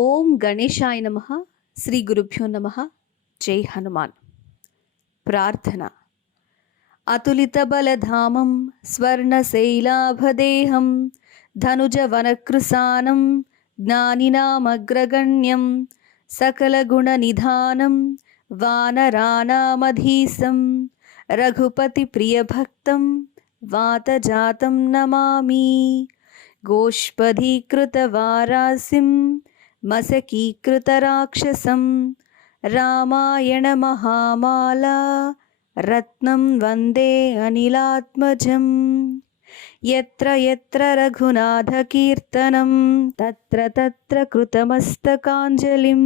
ఓం గణేశాయ నమః. శ్రీ గురుభ్యో నమః. జై హనుమాన్. ప్రార్థన. అతులిత బలధామం స్వర్ణశైలాభదేహం ధనుజవనకృసానం జ్ఞానినామగ్రగణ్యం సకలగుణనిధానం వానరాణామధీశం రఘుపతి ప్రియభక్తం వాతజాతం నమామి. గోష్పదీకృతవారాసిం మసకీకృతరాక్షసం రామాయణ మహామాలా రత్నం వందే అనిలాత్మజం. యత్ర యత్ర రఘునాథకీర్తనం తత్ర తత్ర కృతమస్తకాంజలిం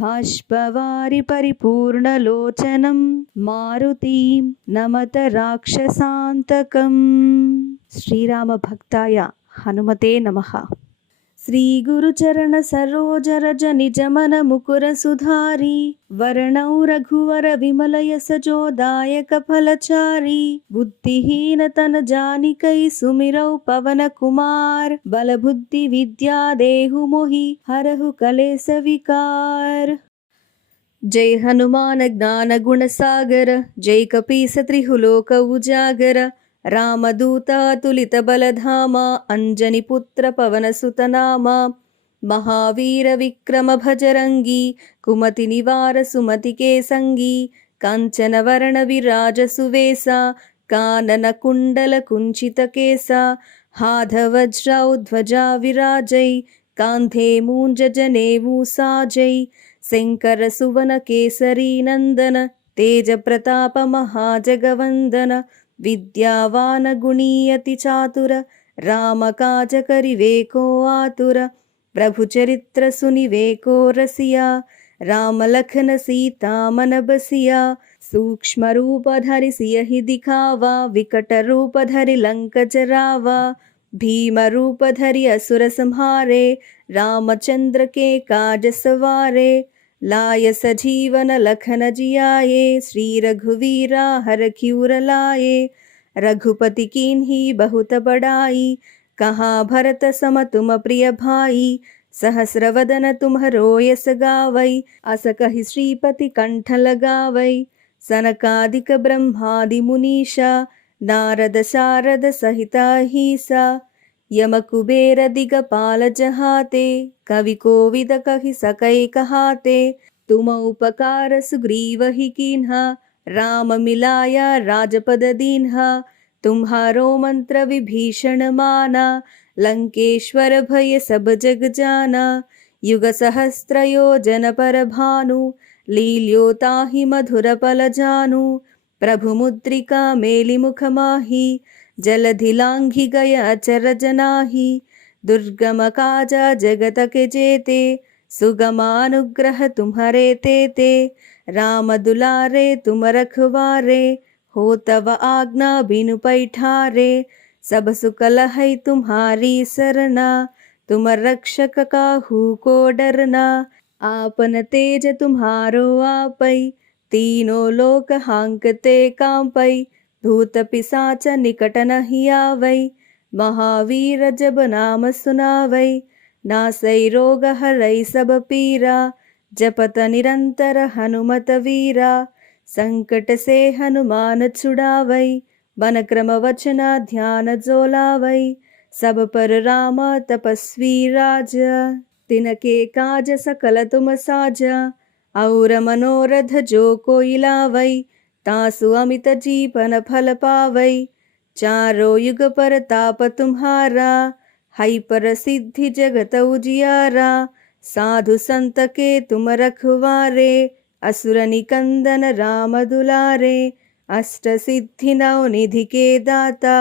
బాష్పవారి పరిపూర్ణలోచనం మారుతీం నమత రాక్షసాంతకం. శ్రీరామ భక్తాయ హనుమతే నమః. శ్రీ గురుచరణ సరోజ రజ నిజమన ముకుర సుధారి వర్ణౌ రఘువర విమల యసజోదాయక ఫలచారి బుద్ధిహీన తన జానికై సుమిరౌ పవన కుమార్ బల బుద్ధి విద్యా దేహు మొహి హరహు కలేశ వికార్. జై హనుమాన జ్ఞాన గుణ సాగర జై కపీస త్రిహులోక ఉజాగర రామదూతాతులిత బలధామ అంజని పుత్ర పవన సుతనామ మహావీర విక్రమ భజరంగి కుమతి నివార సుమతి కేసంగి కాంచన వర్ణ విరాజ సువేశ కానన కుండల కుంచిత కేశ హాధ వజ్రౌధ్వజా విరాజై కాంధే మూంజ జనేవు సాజై శంకర సువన కేసరీ నందన తేజ ప్రతాప మహాజగవందన విద్యావాన గుణీయతి చాతుర రామకాజ కరివేకో ఆతుర ప్రభు చరిత్ర సునివేకో రసియా రామలఖన సీతామన బసియా సూక్ష్మ రూపధరి సియహి దిఖావా వికట రూపధరి లంక జరావా భీమ రూపధరి అసుర సంహారే రామచంద్ర के काज सवारे लाय सजीवन लखन जियाए श्री रघुवीरा हर क्यूर लाए रघुपति कीन्ही बहुत बड़ाई कहाँ भरत सम तुम प्रिय भाई सहस्रवदन तुम्हरो यस गावै अस कहि श्रीपति कंठ लगावै सनकादिक ब्रह्मादि मुनीषा नारद शारद सहिता हीसा यम कुबेर दिगपाल जहाते कवि कोविद कहि सकै कहाते तुम उपकार सुग्रीव ही कीन्हा राम मिलाया राजपद दीन्हा तुम्हारो मंत्र विभीषण माना लंकेश्वर भय सब जग जाना युग सहस्त्र योजन पर भानु लील्योताहि मधुर पल जानु प्रभु मुद्रिका मेलि मुख माही जलधि लांघि गय अचर जनाहि दुर्गम काजा जगत के जेते सुगमानुग्रह तुम्हारे तेते राम दुलारे तुम रखवारे हो तव आज्ञा बिनु पैठारे सब सुख लहै तुम्हारी सरना तुम रक्षक काहू को डरना आपन तेज तुम्हारो आपै तीनों लोक हांकते कांपै भूत पिशाच निकट नहीं आवै महावीर जब नाम सुनावै नासै रोग हरै सब पीरा जपत निरंतर हनुमत वीरा संकट से हनुमान छुड़ावै बन क्रम वचना ध्यान जोलावै सब पर राम तपस्वी राजा तिनके काज सकल तुम साजा और मनोरथ जो कोई लावै तासु अमित जीवन फल पावै चारो युग पर ताप तुम्हारा है पर सिद्धि जगत उजियारा साधु संत के तुम रखवारे असुर निकंदन राम दुलारे अष्ट सिद्धि नौ निधि के दाता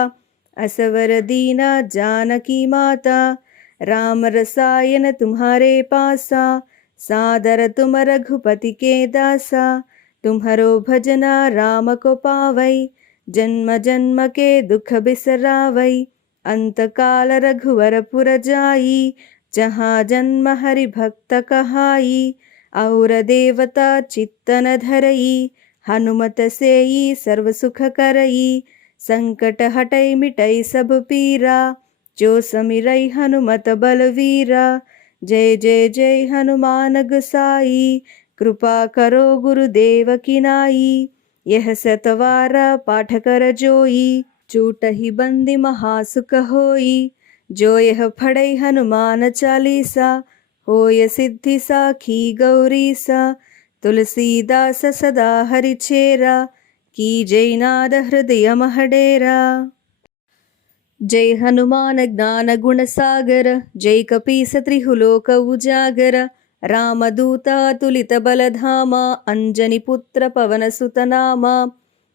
असवर दीना जानकी माता राम रसायन तुम्हारे पासा सादर तुम रघुपति के दासा तुम्हारो भजना राम को पावै जन्म जन्म के दुख बिसरावै अंत काल रघुवर पुर जाई जहाँ जन्म हरि भक्त कहाई और देवता चित्तन धरई हनुमत सेई सर्व सुख करई संकट हटै मिटै सब पीरा जो समिरै हनुमत बलवीरा जय जय जय हनुमान गोसाई, कृपा करो गुरुदेव की नाई। यह सतवारा पाठ कर जोई, चूटहि बंदी महासुख होई। जो यह पढ़ै हनुमान चालीसा, होय सिद्धि साखी गौरीसा। तुलसीदास सदा हरिचेरा, की जयनाद हृदय महडेरा। जय हनुमान ज्ञान गुण सागर, जय कपीस त्रिहुलोक उजागर। रामदूता तुलित बलधामा, अंजनी पुत्र पवन सुत नामा।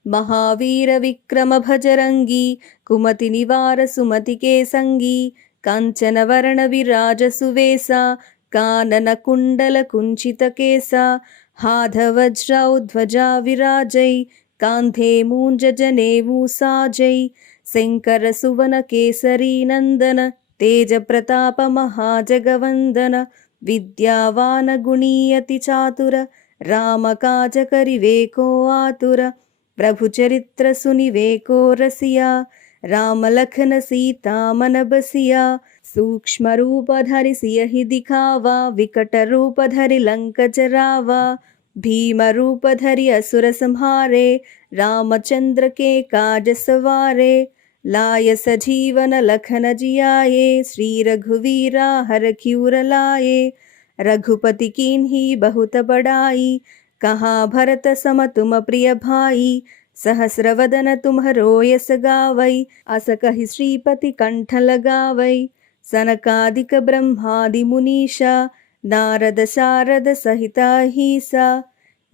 महावीर विक्रम भजरंगी, कुमति निवार सुमति के संगी। कांचन वरण विराज सुवेसा, कानन कुंडल कुंचित केसा। हाथ वज्राउ ध्वजा विराजै, कांधे मूंज जनेऊ साजै। शंकर सुवन केसरी नंदन, तेज प्रताप महाजगवंदन। विद्यावान गुणी अति चातुर, राम काज करिवे को आतुर। प्रभु चरित्र सुनिवे को रसिया, राम लखन सीता मन बसिया। सूक्ष्म रूप धरि सियहि दिखावा, विकट रूप धरि लंक जरावा। भीम रूप धरि असुर संहारे, रामचंद्र के काज सवारे। लाय सजीवन लखन जियाए, श्री रघुवीरा हरखिउर लाए। रघुपति कीन्ही बहुत बड़ाई, कहाँ भरत सम तुम प्रिय भाई। सहस्र वदन तुम्हरो यस गावै, अस कहि श्रीपति कंठ लगावै। सनकादिक ब्रह्मादि मुनीषा, नारद शारद सहित अहीसा।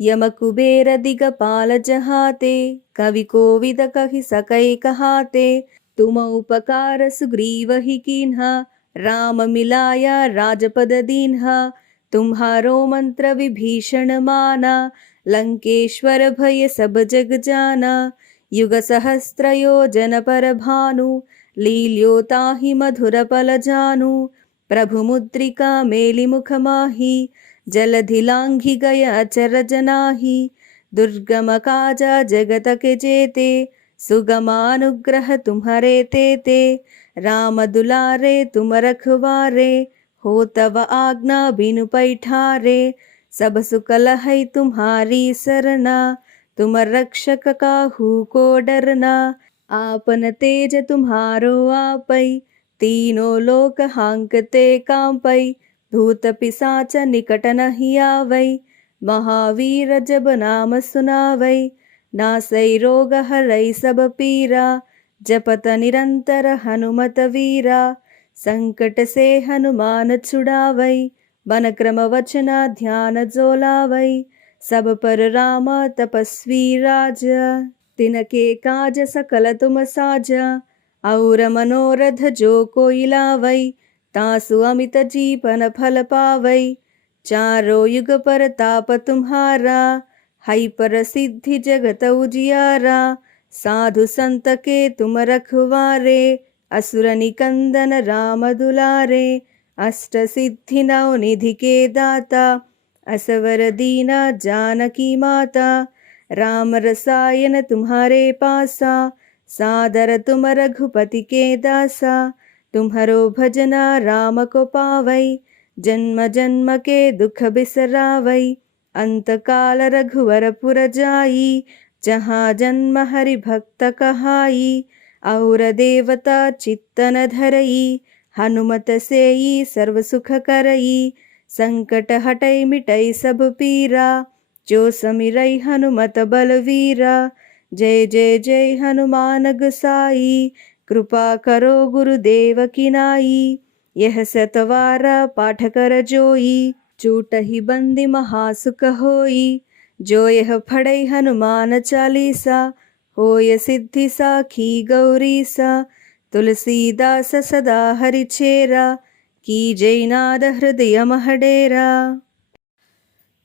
यम कुबेर दिगपाल जहाते, कवि कोविद कहि सकै कहाते। तुम उपकार सुग्रीव ही कीन्हा, राम मिलाया राजपद दीन्हा। तुम्हारो मंत्र विभीषण माना, लंकेश्वर भय सब जग जाना। युग सहस्त्र योजन पर भानु, लील्यो ताहि मधुर पल जानु। प्रभु मुद्रिका मेलि मुख माही, जलधि लांघि गय अचरज नाही। दुर्गम काजा जगत के जेते, सुगमानुग्रह तुम्हारे तेते। राम दुलारे तुम रखवारे, हो तव आज्ञा बिनु पैठारे। सब सुख लहै तुम्हारी सरना, तुम रक्षक काहू को डरना। आपन तेज तुम्हारो आपै, तीनों लोक हांकते कांपै। भूत पिशाच निकट नहीं आवै, महावीर जब नाम सुनावै। नासै रोग हरै सब पीरा, जपत निरंतर हनुमत वीरा। संकट से हनुमान छुड़ावै, मन क्रम वचना ध्यान जो लावै। सब पर राम तपस्वी राजा, तिनके काज सकल तुम साजा। और मनोरथ जो कोई लावै, तासु अमित जीवन फल पावै। चारों युग पर ताप तुम्हारा, है प्रसिद्धि जगत उजियारा। साधु संत के तुम रखवारे, असुर निकंदन राम दुलारे। अष्ट सिद्धि नव निधि के दाता, असवर दीना जानकी माता। राम रसायन तुम्हारे पासा, सादर तुम रघुपति के दासा। तुम्हारो भजना राम को पावै, जन्म जन्म के दुख बिसरावै। अंत काल रघुवर पुर जाई, जहाँ जन्म हरि भक्त कहाई। और देवता चित्तन धरई, हनुमत सेई सर्व सुख करई। संकट हटै मिटै सब पीरा, जो समिरै हनुमत बलवीरा। जय जय जय हनुमान गोसाई, कृपा करो गुरुदेव की नाई। यह सतवारा पाठ कर जोई, चूटहि बंदी महासुख होई। जो यह पढ़ै हनुमान चालीसा, होय सिद्धि साखी गौरीसा। तुलसीदास सदा हरिचेरा, की जयनाद हृदय महडेरा।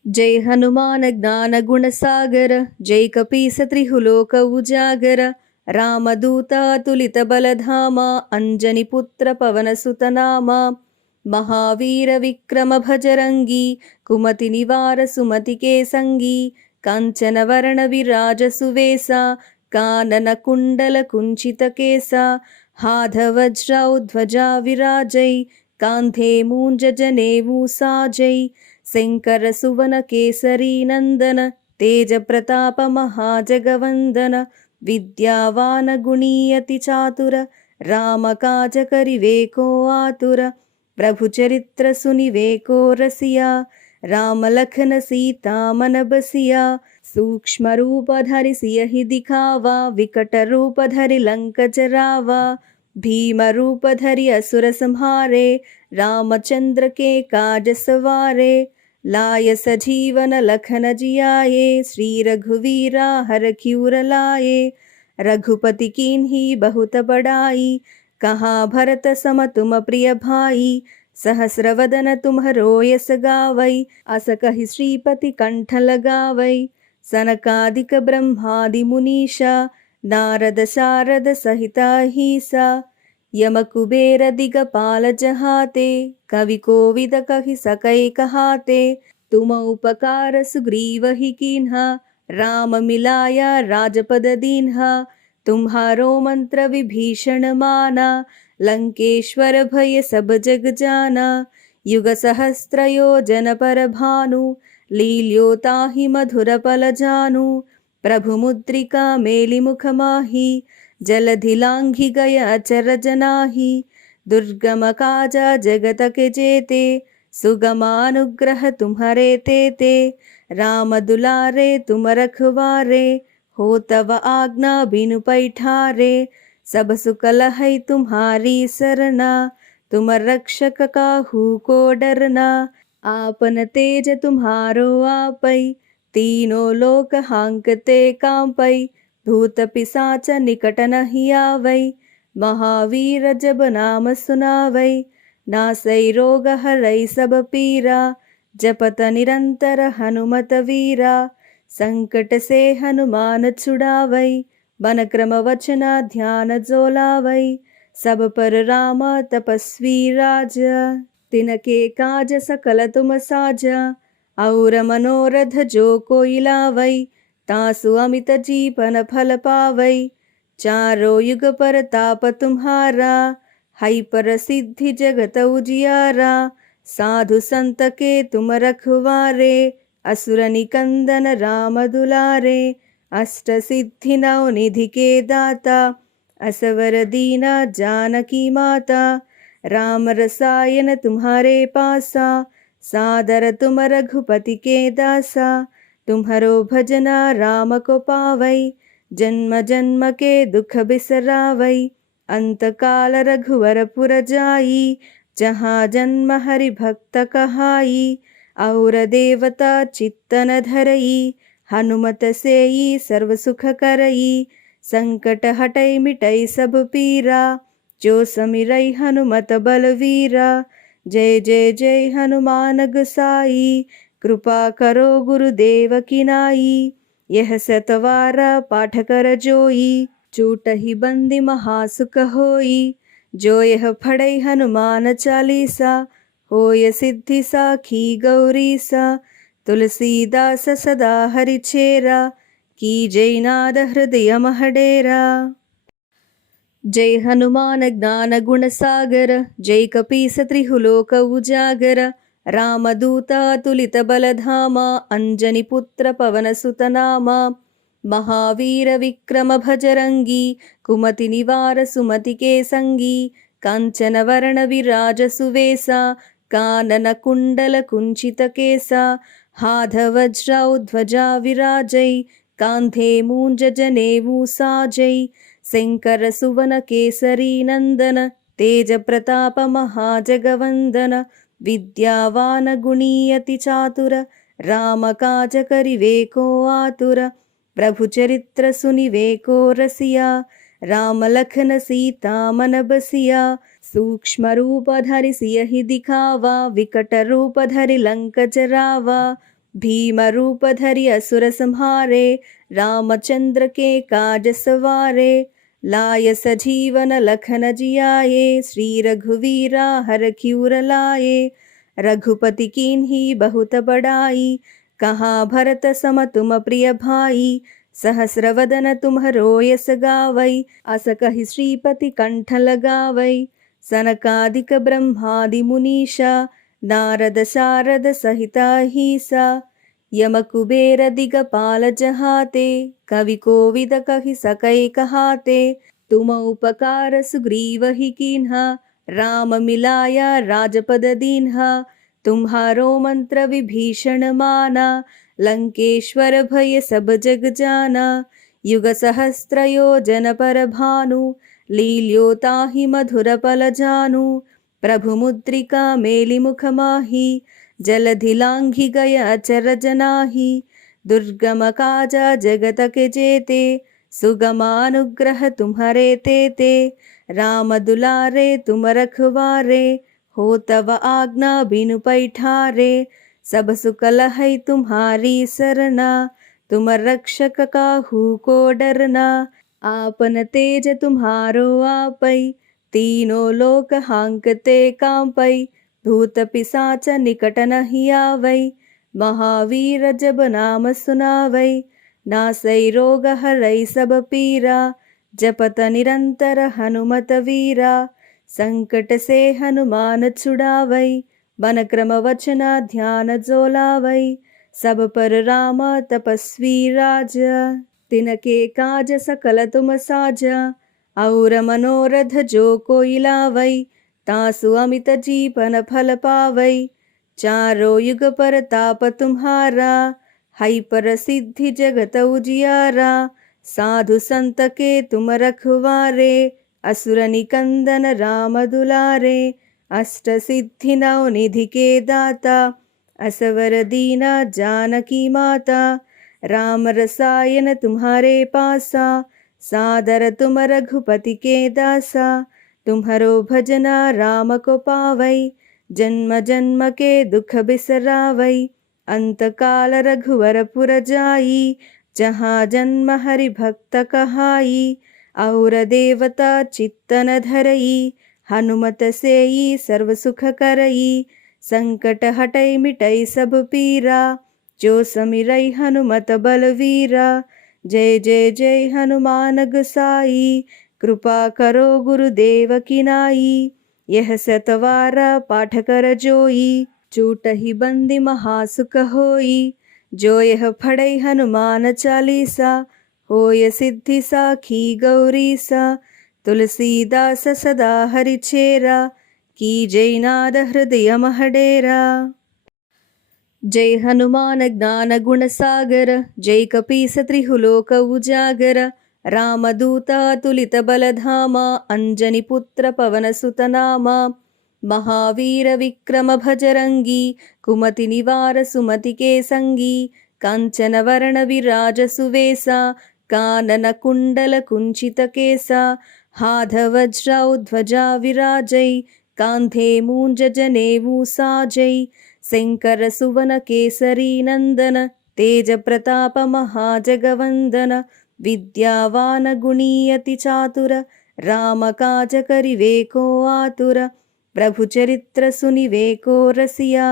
जय हनुमान ज्ञान गुण सागर, जय कपीस त्रिहुलोक उजागर। रामदूता तुलित बलधामा, अंजनी पुत्र पवन सुत नामा। महावीर विक्रम भजरंगी, कुमति निवार सुमति के संगी। कांचन वरण विराज सुवेसा, कानन कुंडल कुंचित केसा। हाथ वज्राउ ध्वजा विराजै, कांधे मूंज जनेऊ साजै शंकर सुवन केसरी नंदन तेज प्रताप महाजगवंदन विद्यावान गुणीयति चातुर राम काज करिवे को आतुर प्रभु चरित्र सुनिवे को रसिया राम लखन सीता मन बसिया सूक्ष्म रूप धरि सियहि दिखावा विकट रूप धरि लंक जरावा भीम रूप धरि असुर संहारे रामचंद्र के काज सवारे लाय सजीवन लखन जियाए श्री रघुवीरा हरखिउर लाए रघुपति कीन्ही बहुत बड़ाई कहाँ भरत सम तुम प्रिय भाई सहस्रवदन तुम्हरो यस गावै अस कहि श्रीपति कंठ लगावै सनकादिक ब्रह्मादि मुनीषा नारद शारद सहिता हीसा यम कुबेर दिगपाल जहाते कवि कोविद कहि सकै कहाते तुम उपकार सुग्रीव ही कीन्हा राम मिलाया राजपद दीन्हा तुम्हारो मंत्र विभीषण माना लंकेश्वर भय सब जग जाना युग सहस्त्र योजन पर भानु लील्यो ताहि मधुर पल जानु प्रभु मुद्रिका मेलि मुख माही जलधि लांघि गय अचर जनाही दुर्गम काजा जगत के जेते सुगमानुग्रह तुम्हारे तेते राम दुलारे तुम रखवारे हो तव आज्ञा बिनु पैठारे सब सुकल है तुम्हारी सरना तुम रक्षक काहू को डरना आपन तेज तुम्हारो आपै तीनों लोक हांकते कांपै भूत पिशाच निकट नहीं आवै महावीर जब नाम सुनावै नासै रोग हरै सब पीरा जपत निरंतर हनुमत वीरा संकट से हनुमान छुड़ावै बन क्रम वचना ध्यान जोलावै सब पर राम तपस्वी राजा तिनके काज सकल तुम साजा और मनोरथ जो कोई लावै तासु अमित जीवन फल पावै चारों युग पर ताप तुम्हारा है पर सिद्धि जगत उजियारा साधु संत के तुम रखवारे असुर निकंदन राम दुलारे अष्ट सिद्धि नव निधि के दाता असवर दीना जानकी माता राम रसायन तुम्हारे पासा सादर तुम रघुपति के दासा तुम्हारो भजना राम को पावै जन्म जन्म के दुख बिसरावै अंत काल रघुवर पुर जाई जहाँ जन्म हरि भक्त कहाई और देवता चित्तन धरई हनुमत सेई सर्व सुख करई संकट हटै मिटै सब पीरा जो समिरै हनुमत बलवीरा जय जय जय हनुमान गोसाई कृपा करो गुरुदेव की नाई यह सतवारा पाठ कर जोई चूटहि बंदी महासुख होई जो यह पढ़ै हनुमान चालीसा होय सिद्धि साखी गौरीसा तुलसीदास सदा हरिचेरा की जय नाद हृदय महडेरा जय हनुमान ज्ञान गुण सागर जय कपीस त्रिहुलोक उजागर रामदूता तुलित बलधामा अंजनी पुत्र पवन सुत नामा महावीर विक्रम भजरंगी कुमति निवार सुमति के संगी कांचन वर्ण विराज सुवेसा कानन कुंडल कुंचित केसा हाथ वज्रौ ध्वजा विराजै कांधे मूंज जनेऊ साजै शंकर सुवन केसरी नंदन तेज प्रताप महाजगवंदन विद्यावान गुणीयति चातुर राम काज करिवे को आतुर प्रभु चरित्र सुनिवे को रसिया राम लखन सीता मन बसिया सूक्ष्म रूप धरि सियहि दिखावा विकट रूप धरि लंक जरावा भीम रूप धरि असुर संहारे रामचंद्र के काज सवारे लाय सजीवन लखन जियाए श्री रघुवीरा हरखिउर लाए रघुपति कीन्ही बहुत बड़ाई कहाँ भरत सम तुम प्रिय भाई सहस्रवदन तुम्हरो यस गावै अस कहि श्रीपति कंठ लगावै सनकादिक ब्रह्मादि मुनीषा नारद शारद सहिता ही सा यम कुबेर दिगपाल जहाते कवि कोविद कहि सकै कहाते तुम उपकार सुग्रीव ही कीन्हा राम मिलाया राजपद दीन्हा तुम्हारो मंत्र विभीषण माना लंकेश्वर भय सब जग जाना युग सहस्त्र योजन पर भानु लील्यो ताहि मधुर पल जानु प्रभु मुद्रिका मेलि मुख माही जलधि लांघि गय अचर जनाही दुर्गम काजा जगत के जेते सुगमानुग्रह तुम्हारे तेते राम दुलारे तुम रखवारे हो तव आज्ञा बिनु पैठारे सब सुकल है तुम्हारी सरना तुम रक्षक काहू को डरना आपन तेज तुम्हारो आपै तीनों लोक हांकते कांपै भूत पिशाच निकट नहीं आवै महावीर जब नाम सुनावै नासै रोग हरै सब पीरा जपत निरंतर हनुमत वीरा संकट से हनुमान छुड़ावै बन क्रम वचना ध्यान जोलावै सब पर राम तपस्वी राजा तिनके काज सकल तुम साजा और मनोरथ जो कोई लावै तासु अमित जीवन फल पावै चारों युग पर ताप तुम्हारा है पर सिद्धि जगत उजियारा साधु संत के तुम रखवारे असुर निकंदन राम दुलारे अष्ट सिद्धि नव निधि के दाता असवर दीना जानकी माता राम रसायन तुम्हारे पासा सादर तुम रघुपति के दासा तुम्हारो भजना राम को पावै जन्म जन्म के दुख बिसरावै अंत काल रघुवर पुर जाई जहाँ जन्म हरि भक्त कहाई और देवता चित्तन धरई हनुमत सेई सर्व सुख करई संकट हटै मिटै सब पीरा जो समिरै हनुमत बलवीरा जय जय जय हनुमान गोसाई कृपा करो गुरुदेव की नाई यह सतवारा पाठ कर जोई चूटहि बंदी महासुख होई जो यह पढ़ै हनुमान चालीसा होय सिद्धि साखी गौरीसा तुलसीदास सदा हरिचेरा की जय नाद हृदय महडेरा। जय हनुमान ज्ञान गुण सागर जय कपीस त्रिहुलोक उजागर रामदूता तुलित बलधामा अंजनी पुत्र पवन सुत नामा महावीर विक्रम भजरंगी कुमति निवार सुमति के संगी कांचन वर्ण विराज सुवेसा कानन कुंडल कुंचित केसा हाथ वज्रौ ध्वजा विराजै कांधे मूंज जनेऊ साजै शंकर सुवन केसरी नंदन तेज प्रताप महाजगवंदन विद्यावान गुणी अति चातुर राम काज करिवे को आतुर प्रभु चरित्र सुनिवे को रसिया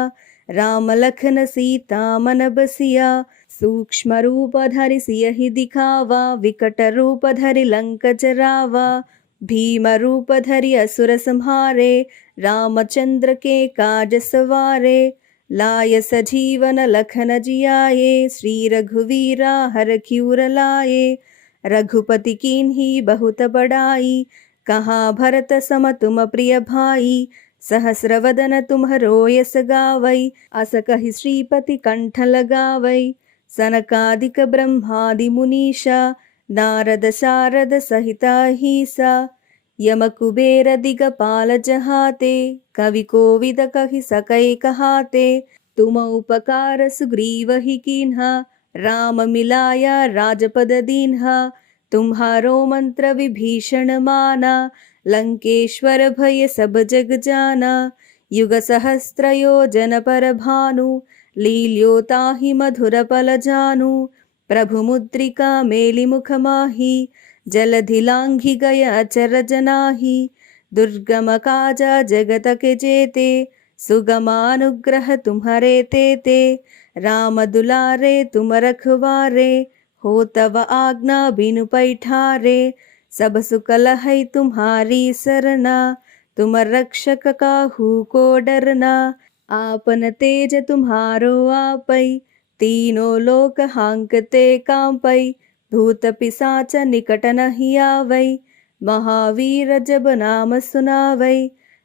राम लखन सीता मन बसिया सूक्ष्म रूप धरि सियहि दिखावा विकट रूप धरि लंक जरावा भीम रूप धरि असुर संहारे रामचंद्र के काज सवारे लाय सजीवन लखन जियाए श्री रघुवीरा हरखिउर लाए रघुपति कीन्ही बहुत बड़ाई कहाँ भरत सम तुम प्रिय भाई सहस्रवदन तुम्हरो यस गावै अस कहि श्रीपति कंठ लगावै सनकादिक ब्रह्मादि मुनीषा नारद शारद सहिता ही सा यम कुबेर दिगपाल जहाते कवि कोविद कहि सकै कहाते तुम उपकार सुग्रीव ही कीन्हा राम मिलाया राजपद दीन्हा तुम्हारो मंत्र विभीषण माना लंकेश्वर भय सब जग जाना युग सहस्त्र योजन पर भानु लील्यो ताहि मधुर पल जानु प्रभु मुद्रिका मेलि मुख माही जलधि लांघि गय अचर जनाही दुर्गम काजा जगत के जेते सुगमानुग्रह तुम्हारे तेते राम दुलारे तुम रखवारे हो तव आज्ञा बिनु पैठारे सब सुकल है तुम्हारी सरना तुम रक्षक काहू को डरना। आपन तेज तुम्हारो आपै, तीनों लोक हांकते कांपै। भूत पिशाच निकट नहीं आवै, महावीर जब नाम सुनावै।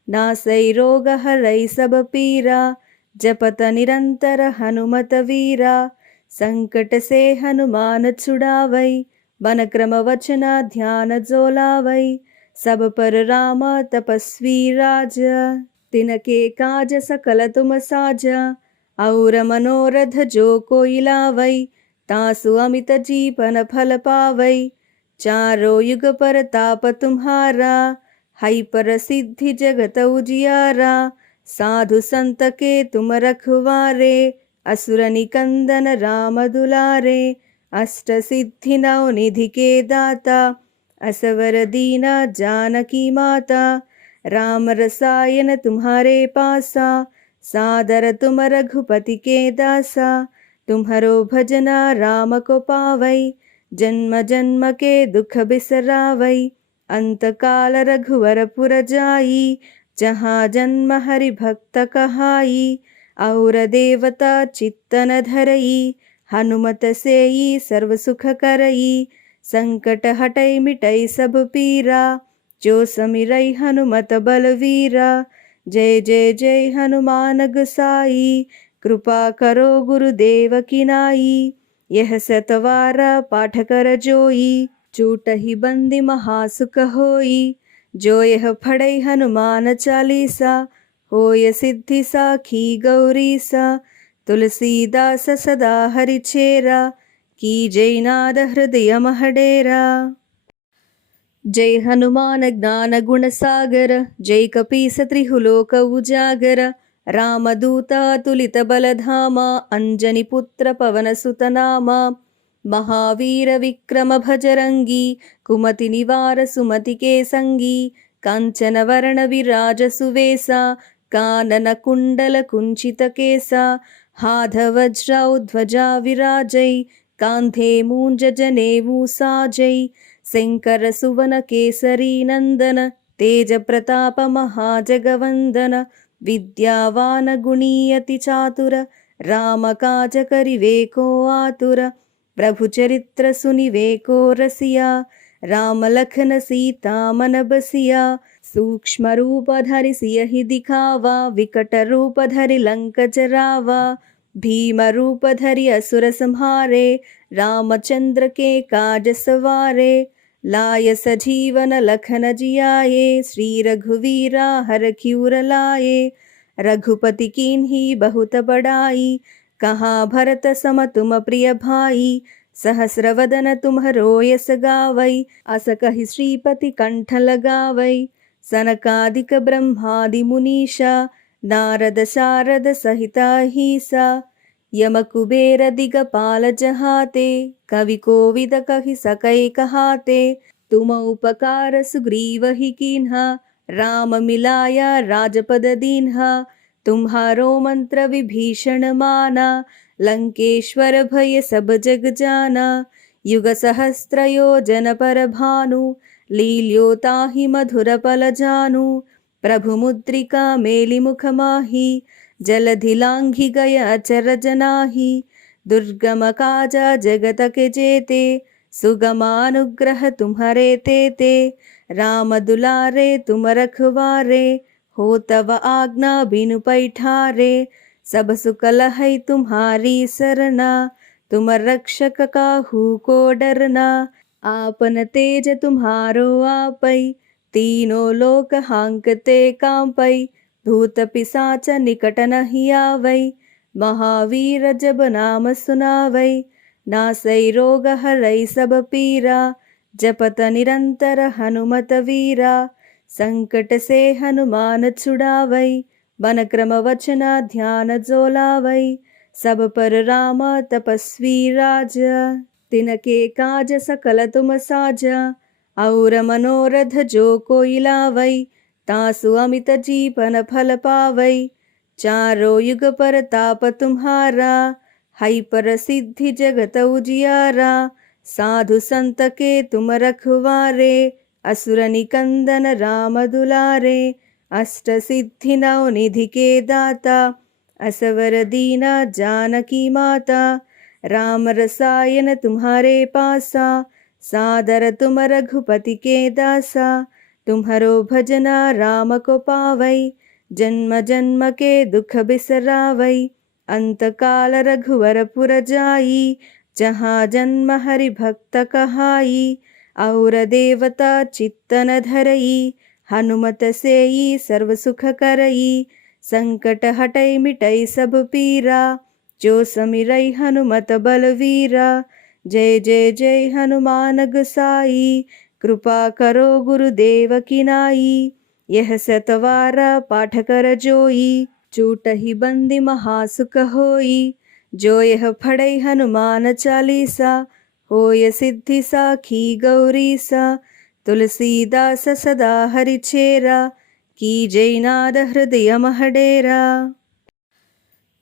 नासै रोग हरै सब पीरा, जपत निरंतर हनुमत वीरा। संकट से हनुमान छुड़ावै, बन क्रम वचन ध्यान जो लावै। सब पर राम तपस्वी राजा, तिनके काज सकल तुम साजा। और मनोरथ जो कोई लावै, तासु अमित जीवन फल पावै। चारों युग परताप तुम्हारा, है प्रसिद्धि जगत उजियारा। साधु संत के तुम रखवारे, असुर निकंदन राम दुलारे। अष्ट सिद्धि नौ निधि के दाता, असवर दीना जानकी माता। राम रसायन तुम्हारे पासा, सादर तुम रघुपति के दासा। तुम्हारो भजना राम को पावै, जन्म जन्म के दुख बिसरावै। अंत काल रघुवर पुर जाई, जहाँ जन्म हरि भक्त कहाई। और देवता चित्तन धरई, हनुमत सेई सर्व सुख करई। संकट हटै मिटै सब पीरा, जो समिरै हनुमत बलवीरा। जय जय जय हनुमान गोसाई, कृपा करो गुरुदेव की नाई। यह सतवारा पाठ कर जोई, छूटहि बंदी महासुख होई। जो यह पढ़ै हनुमान चालीसा, होय सिद्धि साखी गौरीसा। तुलसीदास सदा हरिचेरा, की जय नाद हृदय महडेरा। जय हनुमान ज्ञान गुण सागर, जय कपीस त्रिहुलोक उजागर। रामदूत तुलित बलधामा, अंजनी पुत्र पवन सुत नामा। महावीर विक्रम भजरंगी, कुमति निवार सुमति के संगी। कांचन वरण विराज सुवेसा, कानन कुंडल कुंचित केसा। हाथ वज्र ध्वजा विराजै, कांधे मूंज जनेऊ साजै। शंकर सुवन केसरी नंदन, तेज प्रताप महाजगवंदन। विद्यावान गुणी अति चातुर, राम काज करिवे को आतुर। प्रभु चरित्र सुनिवे को रसिया, राम लखन सीता मन बसिया। सूक्ष्म रूप धरि सियहि दिखावा, विकट रूप धरि लंक जरावा। भीम रूप धरि असुर संहारे, रामचंद्र के काज सवारे। लाय सजीवन लखन जियाए, श्री रघुवीरा हरखिउर लाए। रघुपति कीन्ही बहुत बड़ाई, कहाँ भरत सम तुम प्रिय भाई। सहस्र वदन तुम्हरो यस गावै, अस कहि श्रीपति कंठ लगावै। सनकादिक ब्रह्मादि मुनीषा, नारद शारद सहित अहीसा। यम कुबेर दिगपाल जहाते, कवि कोविद कहि सकै कहाते। तुम उपकार सुग्रीव ही कीन्हा, राम मिलाया राजपद दीन्हा। तुम्हारो मंत्र विभीषण माना, लंकेश्वर भय सब जग जाना। युग सहस्त्र योजन पर भानु, लील्यो ताहि मधुर पल जानु। प्रभु मुद्रिका मेलि मुख माही, जलधि लांघि गय अचरज नाही। दुर्गम काजा जगत के जेते, सुगमानुग्रह तुम्हारे तेते। राम दुलारे तुम रखवारे, हो तव आज्ञा बिनु पैठारे। सब सुख लहै तुम्हारी सरना, तुम रक्षक काहू को डरना। आपन तेज तुम्हारो आपै, तीनों लोक हांकते कांपै। भूत पिशाच निकट नहीं आवै, महावीर जब नाम सुनावै। नासै रोग हरै सब पीरा, जपत निरंतर हनुमत वीरा। संकट से हनुमान छुड़ावै, बन क्रम वचन ध्यान जो लावै। सब पर राम तपस्वी राजा, तिनके काज सकल तुम साजा। और मनोरथ जो कोई लावै, तासु अमित जीवन फल पावै। चारों युग परताप तुम्हारा, है प्रसिद्धि जगत उजियारा। साधु संत के तुम रखवारे, असुर निकंदन राम दुलारे। अष्ट सिद्धि नौ निधि के दाता असवर दीना जानकी माता। राम रसायन तुम्हारे पासा सादर तुम रघुपति के दासा। तुम्हारो भजना राम को पावै जन्म जन्म के दुख बिसरावै। अंत काल रघुवर पुर जाई जहाँ जन्म हरि भक्त कहाई। और देवता चित्तन धरई हनुमत सेई सर्व सुख करई। संकट हटई मिटई सब पीरा जो समिरई हनुमत बलवीरा। जय जय जय हनुमान गोसाई कृपा करो गुरुदेव की नाई। यह सतवारा पाठ कर जोई छूटहि बंदी महासुख होई। जो यह पढ़ई हनुमान चालीसा होय सिद्धि साखी गौरीसा। तुलसीदास सदा हरिचेरा की जय नाद हृदय महडेरा।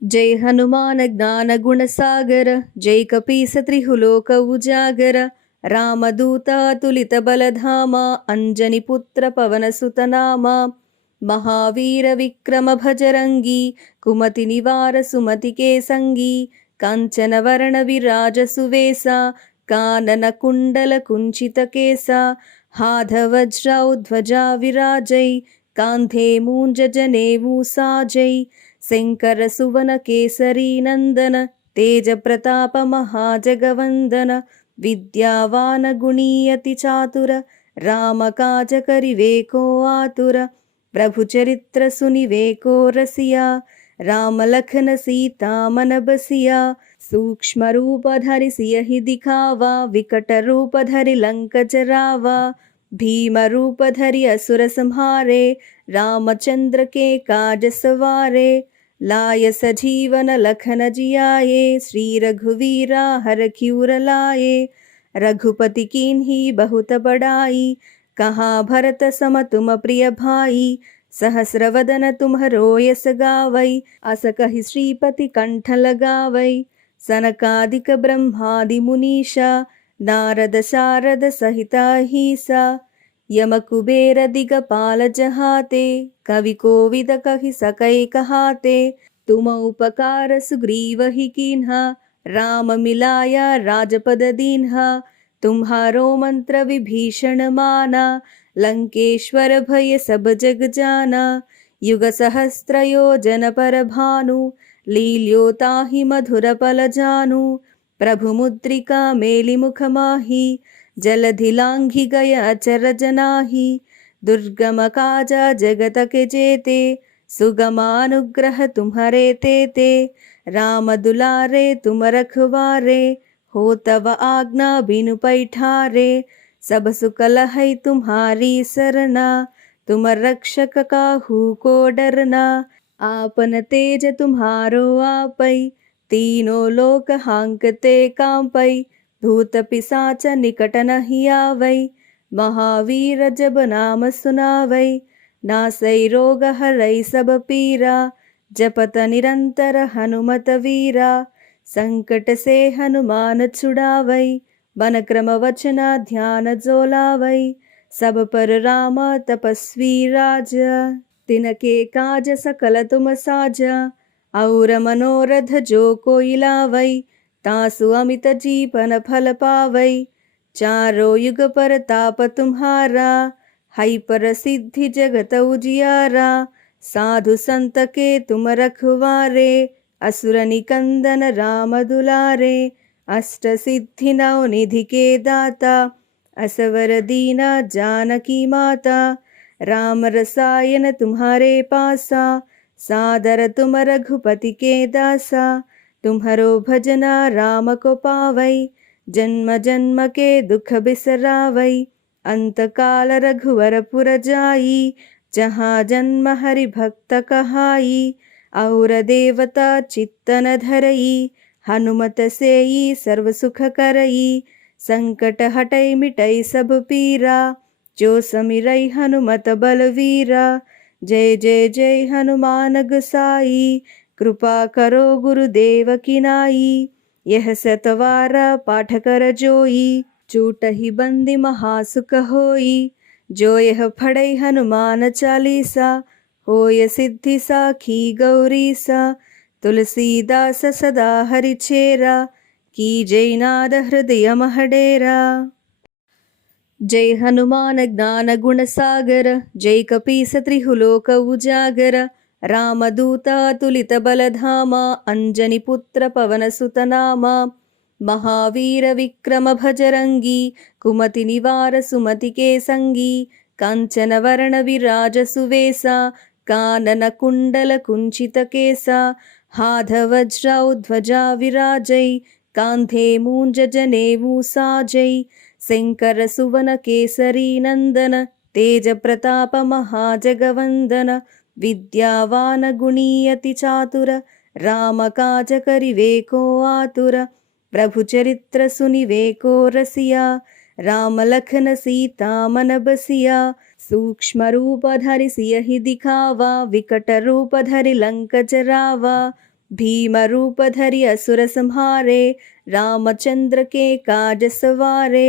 जय हनुमान ज्ञान गुण सागर जय कपीस त्रिहुलोक उजागर। रामदूत तुलित बलधामा अंजनी पुत्र पवन सुत नामा। महावीर विक्रम भजरंगी कुमति निवार सुमति के संगी। कांचन वर्ण विराज सुवेसा कानन कुंडल कुंचित केसा। हाथ वज्रौ ध्वजा विराजै कांधे मूंज जनेऊ साजै। शंकर सुवन केसरी नंदन तेज प्रताप महाजगवंदन। विद्यावान गुणी अति चातुर राम काज करिवे को आतुर। प्रभु चरित्र सुनिवे को रसिया राम लखन सीता मन बसिया। सूक्ष्म रूप धरि सियहि दिखावा विकट रूप धरि लंक जरावा। भीम रूप धरि असुर संहारे रामचंद्र के काज सवारे। लाय सजीवन लखन जियाए श्री रघुवीरा हरखिउर लाए। रघुपति कीन्ही बहुत बड़ाई कहाँ भरत सम तुम प्रिय भाई। सहस्रवदन तुम्हरो यस गावै अस कहि श्रीपति कंठ लगावै। सनकादिक ब्रह्मादि मुनीषा नारद शारद सहिता अहिसा। यम कुबेर दिगपाल जहाते कवि कोविद कहि सकै कहाते। तुम उपकार सुग्रीव ही कीन्हा राम मिलाया राजपद दीन्हा। तुम्हारो मंत्र विभीषण माना लंकेश्वर भय सब जग जाना। युग सहस्त्र योजन पर भानु लील्योता ही मधुर पल जानु। प्रभु मुद्रिका मेलि मुख माही जलधि लांघि गय अचरज नाही। दुर्गम काजा जगत के जेते सुगमानुग्रह तुम्हारे तेते। राम दुलारे तुम रखवारे हो तव आज्ञा बिनु पैठारे। सब सुख लहै तुम्हारी सरना तुम रक्षक काहू को डरना। आपन तेज तुम्हारो आपै तीनों लोक हांकते कांपै। भूत पिशाच निकट नहीं आवै महावीर जब नाम सुनावै। नासै रोग हरै सब पीरा जपत निरंतर हनुमत वीरा। संकट से हनुमान छुड़ावै बन क्रम वचन ध्यान जो लावै। सब पर राम तपस्वी राजा तिनके काज सकल तुम साजा। और मनोरथ जो कोई लावै तासु अमित जीवन फल पावै। चारों युग पर ताप तुम्हारा है प्रसिद्धि जगत उजियारा। साधु संत के तुम रखवारे असुर निकंदन राम दुलारे। अष्ट सिद्धि नौ निधि के दाता असवर दीना जानकी माता। राम रसायन तुम्हारे पासा सादर तुम रघुपति के दासा। तुम्हारो भजना राम को पावै जन्म जन्म के दुख बिसरावै। अंत काल रघुवर पुर जाई जहाँ जन्म हरि भक्त कहाई। और देवता चित्तन धरई हनुमत सेई सर्व सुख करई। संकट हटई मिटई सब पीरा जो समिरई हनुमत बलवीरा। जय जय जय हनुमान गोसाई कृपा करो गुरुदेव की नाई। यह सतवारा पाठ कर जोई छूटहि बंदी महासुख होई। जो यह पढ़ई हनुमान चालीसा होय सिद्धि साखी गौरी सा तुलसीदास सदा हरिचेरा की जय नाद हृदय महडेरा। जय हनुमान ज्ञान गुण सागर जय कपीस त्रिहुलोक उजागर रामदूत तुलित बलधामा अंजनी पुत्र पवन सुत नामा महावीर विक्रम भजरंगी कुमति निवार सुमति के संगी कांचन वर्ण विराज सुवेसा कानन कुंडल कुंचित केसा हाथ वज्रध्वजा विराजै कांधे मूंज जनेऊ साजै शंकर सुवन केसरी नंदन तेज प्रताप महाजगवंदन विद्यावान गुणी अति चातुर राम काज करिवे को आतुर प्रभु चरित्र सुनिवे को रसिया राम लखन सीता मन बसिया सूक्ष्म रूप धरि सियहि दिखावा विकट रूप धरि लंक जरावा भीम रूप धरि असुर संहारे रामचंद्र के काज सवारे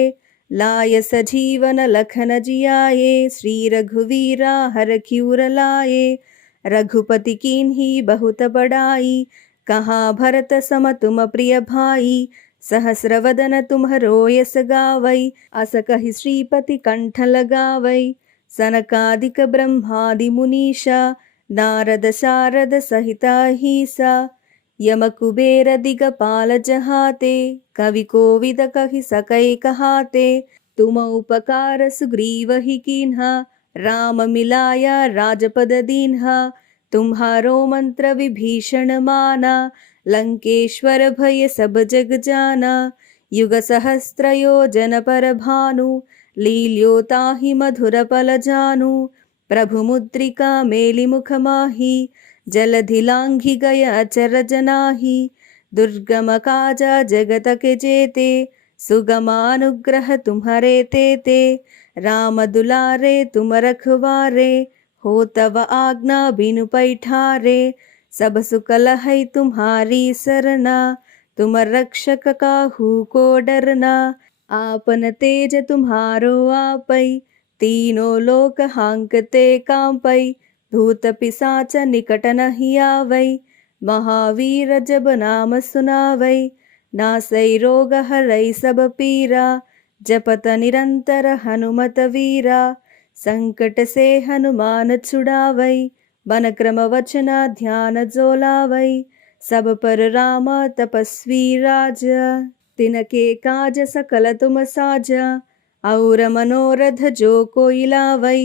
लाय सजीवन लखन जियाए श्री रघुवीरा हरखिउर लाए रघुपति कीन्ही बहुत बड़ाई कहाँ भरत सम तुम प्रिय भाई सहस्रवदन तुम्हरो यस गावै अस कहि श्रीपति कंठ लगावै सनकादिक ब्रह्मादि मुनीषा नारद शारद सहिता हीसा यम कुबेर दिगपाल जहाते कवि कोविद कहि सकै कहाते तुम उपकार सुग्रीव ही कीन्हा राम मिलाया राजपद दीन्हा तुम्हारो मंत्र विभीषण माना लंकेश्वर भय सब जग जाना युग सहस्त्र योजन पर भानु लील्योताहि मधुर पल जानु प्रभु मुद्रिका मेलि मुख माही जलधि लांघि गय अचर जनाहि दुर्गम काजा जगत के जेते सुगमानुग्रह तुम्हारे तेते राम दुलारे तुम रखवारे हो तव आज्ञा बिनु पैठारे सब सुख लहै तुम्हारी सरना तुम रक्षक काहू को डरना आपन तेज तुम्हारो आपै तीनों लोक हांकते कांपै भूत पिशाच निकट नहीं आवै महावीर जब नाम सुनावै नासै रोग हरै सब पीरा जपत निरंतर हनुमत वीरा संकट से हनुमान छुड़ावै मन क्रम वचन ध्यान जोलावै सब पर राम तपस्वी राजा तिनके काज सकल तुम साजा और मनोरथ जो कोई लावै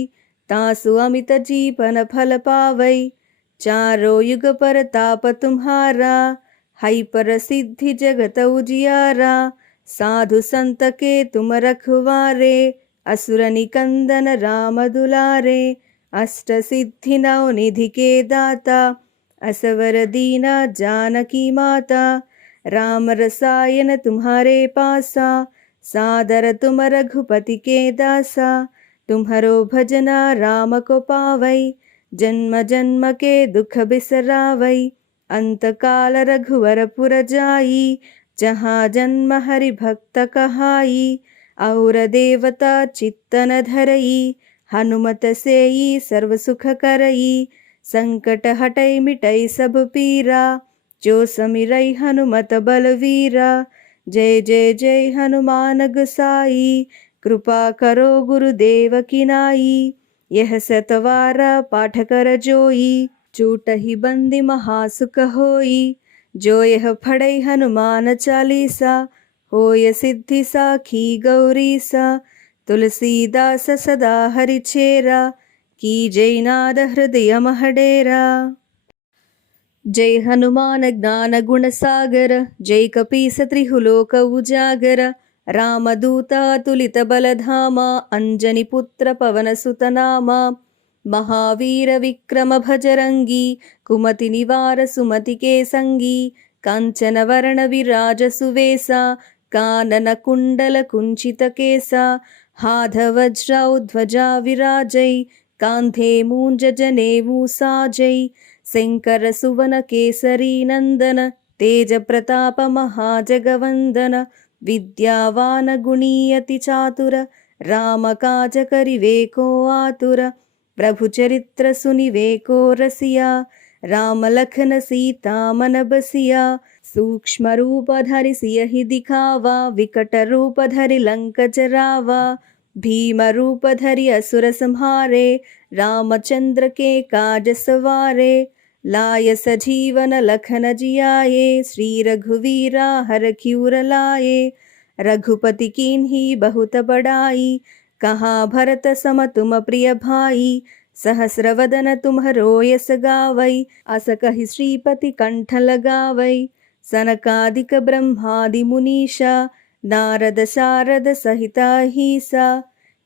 तासु अमित जीवन फल पावै चारों युग पर ताप तुम्हारा है प्रसिद्धि जगत उजियारा साधु संत के तुम रखवारे असुर निकंदन राम दुलारे अष्ट सिद्धि नव निधि के दाता असवर दीना जानकी माता राम रसायन तुम्हारे पासा सादर तुम रघुपति के दासा तुम्हारो भजना राम को पावै जन्म जन्म के दुख बिसरावै अंत काल रघुवर पुर जाई जहाँ जन्म हरि भक्त कहाई और देवता चित्तन धरई हनुमत सेई सर्व सुख करई संकट हटै मिटै सब पीरा जो समिरै हनुमत बलवीरा जय जय जय हनुमान गोसाई कृपा करो गुरुदेव की नाई यह सतवारा पाठ कर जोई चूटहि बंदी महासुख होई जो यह पढ़ै हनुमान चालीसा होय सिद्धि साखी गौरी सा तुलसीदास सदा हरिचेरा की जय नाद हृदय महडेरा। जय हनुमान ज्ञान गुण सागर जय कपीस त्रिहुलोक उजागर रामदूत तुलित बलधामा अंजनी पुत्र पवन सुत नामा महावीर विक्रम भजरंगी कुमति निवार सुमति के संगी कांचन वर्ण विराज सुवेसा कानन कुंडल कुंचित केसा हाथ वज्रध्वजा विराजै कांधे मूंज जनेऊ साजै शंकर सुवन केसरी नंदन तेज प्रताप महाजगवंदन विद्यावान गुणी अति चातुर राम काज करिवे को आतुर प्रभु चरित्र सुनिवे को रसिया, राम लखन सीता मन बसिया। सूक्ष्म रूप धरि सियहि दिखावा, विकट रूप धरि लंक जरावा। भीम रूप धरि असुर संहारे, रामचंद्र के काज सवारे। लाय सजीवन लखन जियाए, श्री रघुवीरा हरखिउर लाए। रघुपति कीन्ही बहुत बड़ाई, कहाँ भरत सम तुम प्रिय भाई। सहस्रवदन तुम्हरो यस गावै, अस कहि श्रीपति कंठ लगावै। सनकादिक ब्रह्मादि मुनीषा, नारद शारद सहिता अहिसा।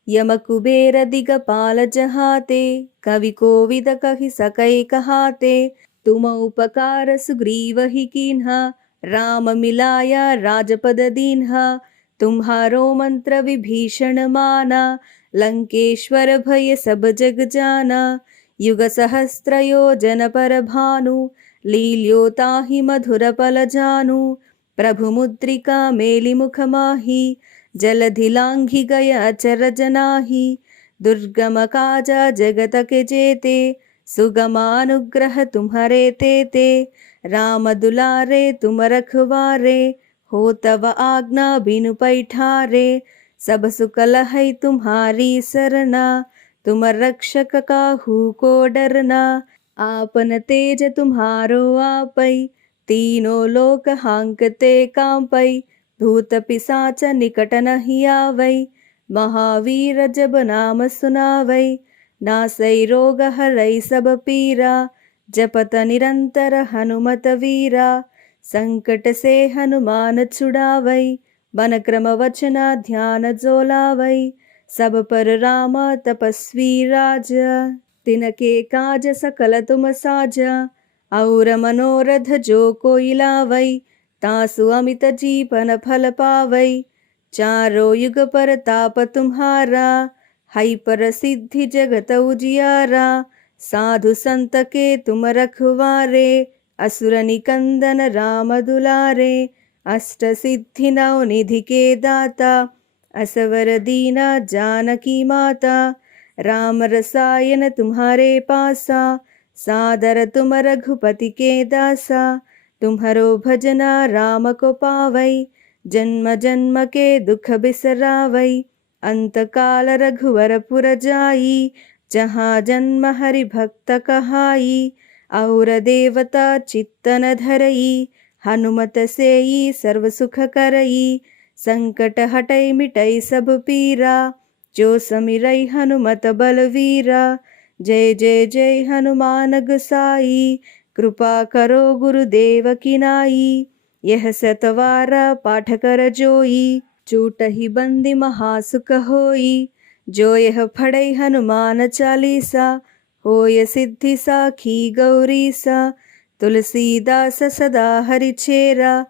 यम कुबेर दिगपाल जहाते, कवि कोविद कहि सकै कहाते। तुम उपकार सुग्रीव ही कीन्हा, राम मिलाया राजपद दीन्हा। तुम्हारो मंत्र विभीषण माना, लंकेश्वर भय सब जग जाना। युग सहस्त्र योजन पर भानु, लील्योताहि मधुर पल जानु। प्रभु मुद्रिका मेलि मुख माही, जलधि लांघि गय अचर जनाही। दुर्गम काजा जगत के जेते, सुगमानुग्रह तुम्हारे तेते। राम दुलारे तुम रखवारे, हो तव आज्ञा बिनु पैठारे। सब सुख लहै तुम्हारी सरना, तुम रक्षक काहू को डरना। आपन तेज तुम्हारो आपै, तीनों लोक हांकते कांपै। भूत पिशाच निकट नहीं आवै, महावीर जब नाम सुनावै। नासै रोग हरै सब पीरा, जपत निरंतर हनुमत वीरा। संकट से हनुमान छुड़ावै, मन क्रम वचन ध्यान जो लावै। सब पर राम तपस्वी राजा, तिनके काज सकल तुम साजा। और मनोरथ जो कोई लावै, तासु अमित जीवन फल पावै। चारों युग पर ताप तुम्हारा, है प्रसिद्धि जगत उजियारा। साधु संत के तुम रखवारे, असुर निकंदन राम दुलारे। अष्ट सिद्धि नौ निधि के दाता, असवर दीना जानकी माता। राम रसायन तुम्हारे पासा, सादर तुम रघुपति के दासा। तुम्हारो भजना राम को पावै, जन्म जन्म के दुख बिसरावै। अंत काल रघुवर पुर जाई, जहाँ जन्म हरि भक्त कहाई। और देवता चित्तन धरई, हनुमत सेई सर्व सुख करई। संकट हटै मिटै सब पीरा, जो समिरै हनुमत बलवीरा। जय जय जय हनुमान गोसाई, कृपा करो गुरुदेव की नाई। यह सतवारा पाठ कर जोई, चूटहि बंदी महासुख होई। जो यह पढ़ै हनुमान चालीसा, होय सिद्धि साखी गौरीसा। तुलसीदास सदा हरिचेरा,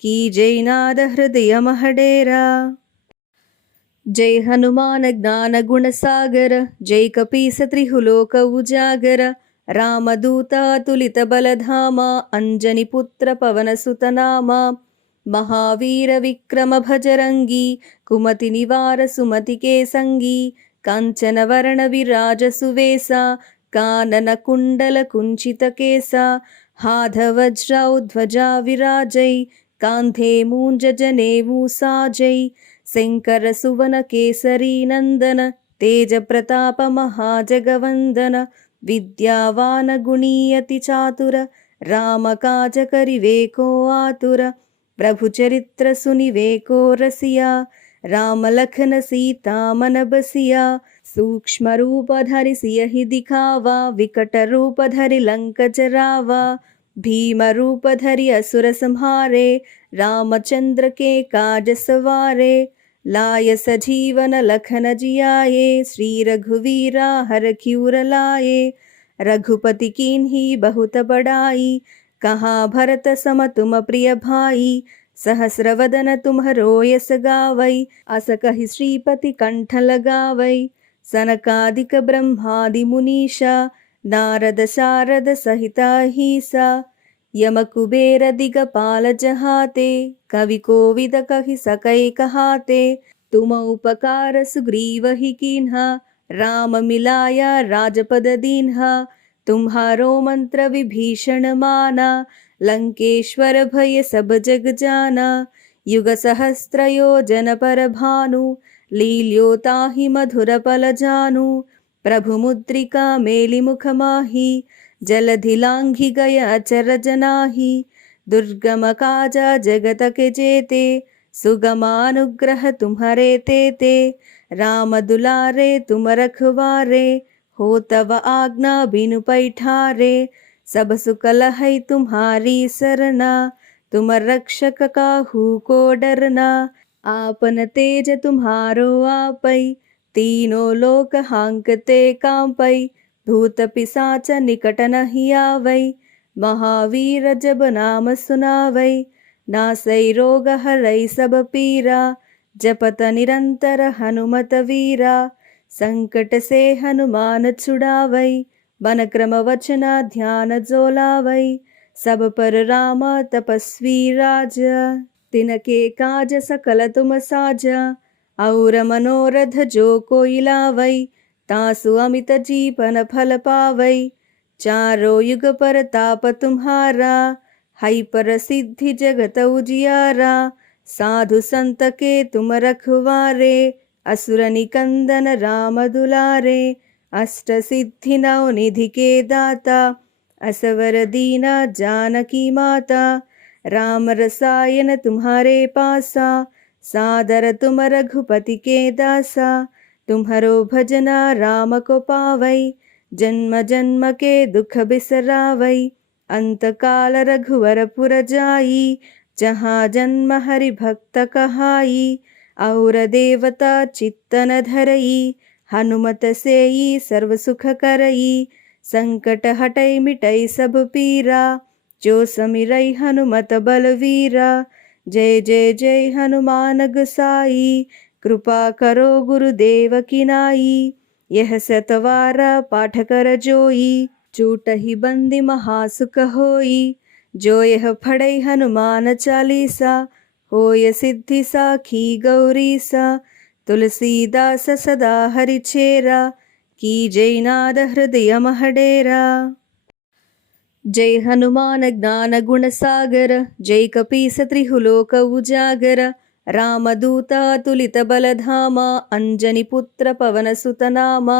की जय नाद हृदय महडेरा। जय हनुमान ज्ञान गुण सागर, जय कपीस त्रिहुलोक उजागर। रामदूता तुलित बलधामा, अंजनी पुत्र पवन सुत नामा। महावीर विक्रम भजरंगी, कुमति निवार सुमति के संगी। कांचन वरण विराज सुवेसा, कानन कुंडल कुंचित केसा। हाथ वज्र ध्वजा विराजै, कांधे मूंज जनेऊ साजै। शंकर सुवन केसरी नंदन, तेज प्रताप महाजगवंदन। विद्यावान गुणी अति चातुर, राम काज करिवे को आतुर। प्रभु चरित्र सुनिवे को रसिया, राम लखन सीता मन बसिया। सूक्ष्म रूप धरि सियहि दिखावा, विकट रूप धरि लंक जरावा। भीम रूप धरि असुर संहारे, रामचंद्र के काज सवारे। लाय सजीवन लखन जियाए, श्री रघुवीरा हरखिउर लाए। रघुपति कीन्ही बहुत बड़ाई, कहाँ भरत सम तुम प्रिय भाई। सहस्रवदन तुम्हरो यस गावै, अस कहि श्रीपति कंठ लगावै। सनकादिक ब्रह्मादि मुनीषा, नारद शारद सहिता अहिसा। यम कुबेर दिगपाल जहाते, कवि कोविद कहि सकै कहाते। तुम उपकार सुग्रीव ही कीन्हा, राम मिलाया राजपद दीन्हा, तुम्हारो मंत्र विभीषण माना। लंकेश्वर भय सब जग जाना, युग सहस्त्र योजन पर भानु। लील्यो ताहि मधुर पल जानु, प्रभु मुद्रिका मेलि मुख माही। जलधि लांघि गय अचर जनाही, दुर्गम काजा जगत के जेते। सुगमानुग्रह तुम्हारे तेते, राम दुलारे तुम रखवारे। हो तव आज्ञा बिनु पैठारे, सब सुख लहै तुम्हारी सरना। तुम रक्षक काहू को डरना, आपन तेज तुम्हारो आपै। तीनों लोक हांकते कांपै, भूत पिशाच निकट नहीं आवै। महावीर जब नाम सुनावै, नासै रोग हरै सब पीरा। जपत निरंतर हनुमत वीरा, संकट से हनुमान छुड़ावै। मन क्रम वचन ध्यान जो लावै, सब पर राम तपस्वी राजा। तिनके काज सकल तुम साजा, और मनोरथ जो कोई लावै। तासु अमित जीवन फल पावै, चारों युग पर ताप तुम्हारा। है प्रसिद्धि जगत उजियारा, साधु संत के तुम रखवारे। असुर निकंदन राम दुलारे, अष्ट सिद्धि नव निधि के दाता। असवर दीना जानकी माता, राम रसायन तुम्हारे पासा। सादर तुम रघुपति के दासा, तुम्हारो भजना राम को पावै। जन्म जन्म के दुख बिसरावै, अंत काल रघुवर पुर जाई। जहाँ जन्म हरि भक्त कहाई, और देवता चित्तन धरई। हनुमत सेई सर्व सुख करई, संकट हटै मिटै सब पीरा। जो समिरै हनुमत बलवीरा, जय जय जय हनुमान गोसाई। कृपा करो गुरुदेव की नाई, यह सतवारा पाठ कर जोई। चूटहि बंदी महासुख होई, जो यह पढ़ै हनुमान चालीसा। होय सिद्धि साखी गौरीसा, तुलसीदास सदा हरिचेरा। की जय नाद हृदय महडेरा। जय हनुमान ज्ञान गुण सागर, जय कपीस त्रिहुलोक उजागर। रामदूत तुलित बलधामा, अंजनी पुत्र पवन सुत नामा।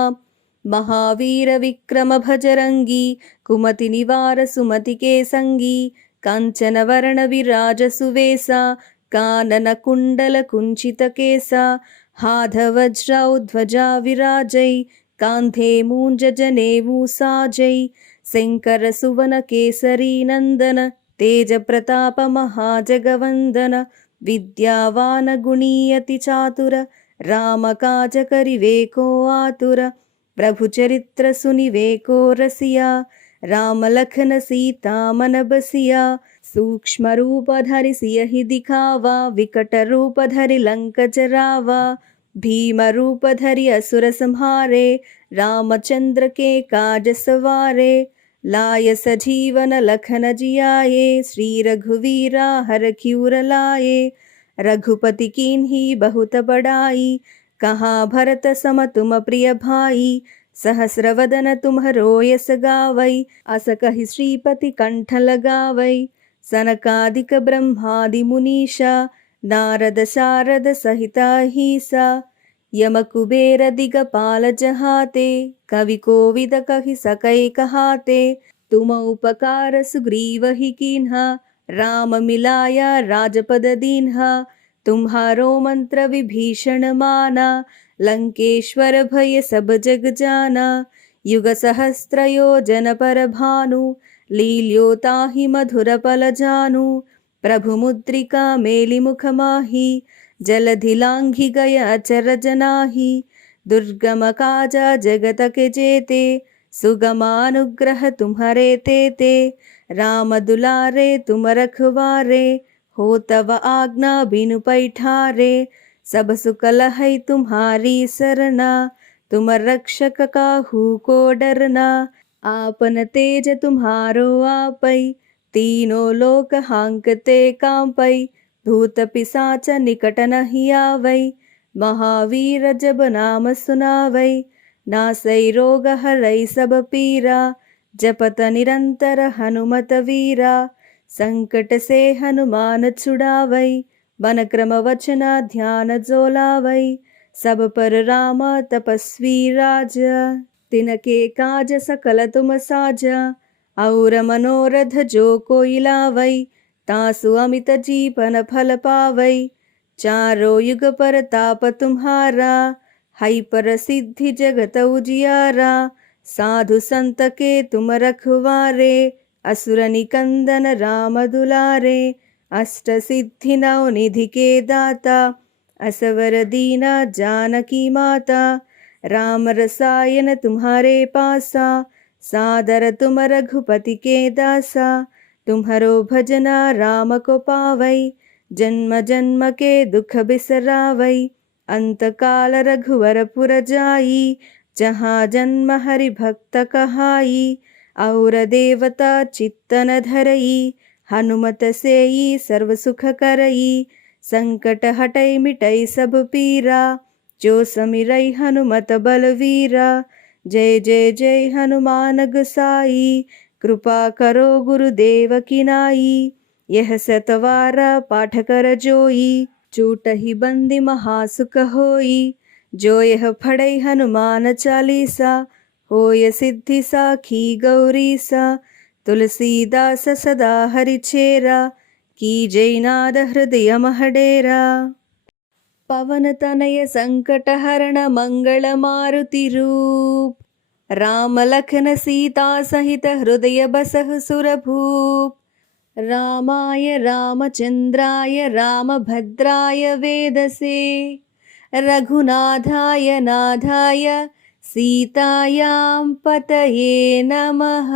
महावीर विक्रम भजरंगी, कुमति निवार सुमति के संगी। कांचन वरण विराज सुवेसा, कानन कुंडल कुंचित केसा। हाथ वज्र ध्वजा विराजै, कांधे मूंज जनेऊ साजै। शंकर सुवन केसरी नंदन, तेज प्रताप महाजगवंदन। विद्यावान गुणी अति चातुर, राम काज करिवे को आतुर। प्रभु चरित्र सुनिवे को रसिया, राम लखन सीता मन बसिया। सूक्ष्म रूप धरि सियहि दिखावा, विकट रूप धरि लंक जरावा। भीम रूप धरि असुर संहारे, रामचंद्र के काज सवारे। लाय सजीवन लखन जियाए, श्री रघुवीरा हरखिउर लाए। रघुपति कीन्ही बहुत बड़ाई, कहाँ भरत सम तुम प्रिय भाई। सहस्र वदन तुम्हरो यस गावै, अस कहि श्रीपति कंठ लगावै। सनकादिक ब्रह्मादि मुनीषा, नारद शारद सहित अहीसा। यम कुबेर दिगपाल जहाते, कवि कोविद कहि सकै कहाते। तुम उपकार सुग्रीव ही कीन्हा, राम मिलाया राजपद दीन्हा। तुम्हारो मंत्र विभीषण माना, लंकेश्वर भय सब जग जाना। युग सहस्त्र योजन पर भानु, लील्यो ताहि मधुर पल जानु। प्रभु मुद्रिका मेलि मुख माही, जलधि लांघि गय अचर जनाही। दुर्गम काजा जगत के जेते, सुगमानुग्रह तुम्हारे तेते। राम दुलारे तुम रखवारे, हो तव आज्ञा बिनु पैठारे। सब सुख लहै तुम्हारी सरना, तुम रक्षक काहू को डरना। आपन तेज तुम्हारो आपै, तीनों लोक हांकते कांपै। भूत पिशाच निकट नहीं आवै, महावीर जब नाम सुनावै। नासै रोगहरै सब पीरा। जपत निरंतर हनुमत वीरा। संकट से हनुमान छुड़ावै। बन क्रम वचन ध्यान जो लावै। सब पर राम तपस्वी राजा। तिनके काज सकल तुम साजा। और मनोरथ जो कोई लावै। तासु अमित जीवन फल पावै। चारों युग पर ताप तुम्हारा। है प्रसिद्धि जगत उजियारा। साधु संत के तुम रखवारे। असुर निकंदन राम दुलारे। अष्ट सिद्धि नौ निधि के दाता। असवर दीना जानकी माता। राम रसायन तुम्हारे पासा। सादर तुम रघुपति के दासा। तुम्हारो भजना राम को पावै। जन्म जन्म के दुख बिसरावै। अंत काल रघुवर पुर जाई। जहाँ जन्म हरि भक्त कहाई। और देवता चित्तन धरई। हनुमत सेई सर्व सुख करई। संकट हटै मिटै सब पीरा। जो समिरै हनुमत बलवीरा। जय जय जय हनुमान गोसाई। कृपा करो गुरुदेव की नाई। यह सतवारा पाठ कर जोई। चूटहि बंदी महासुख होई। जो यह पढ़ै हनुमान चालीसा। होय सिद्धि साखी गौरीसा। तुलसीदास सदा हरिचेरा। की जयनाद हृदय महडेरा। पवन तनय संकट हरण मंगल मारुति रूप। राम लखन सीता सहित हृदय बसहु सुरभूप। रामाय रामचंद्राय रामभद्राय वेदसे। रघुनाथाय नाथाय सीतायां पतये नमः।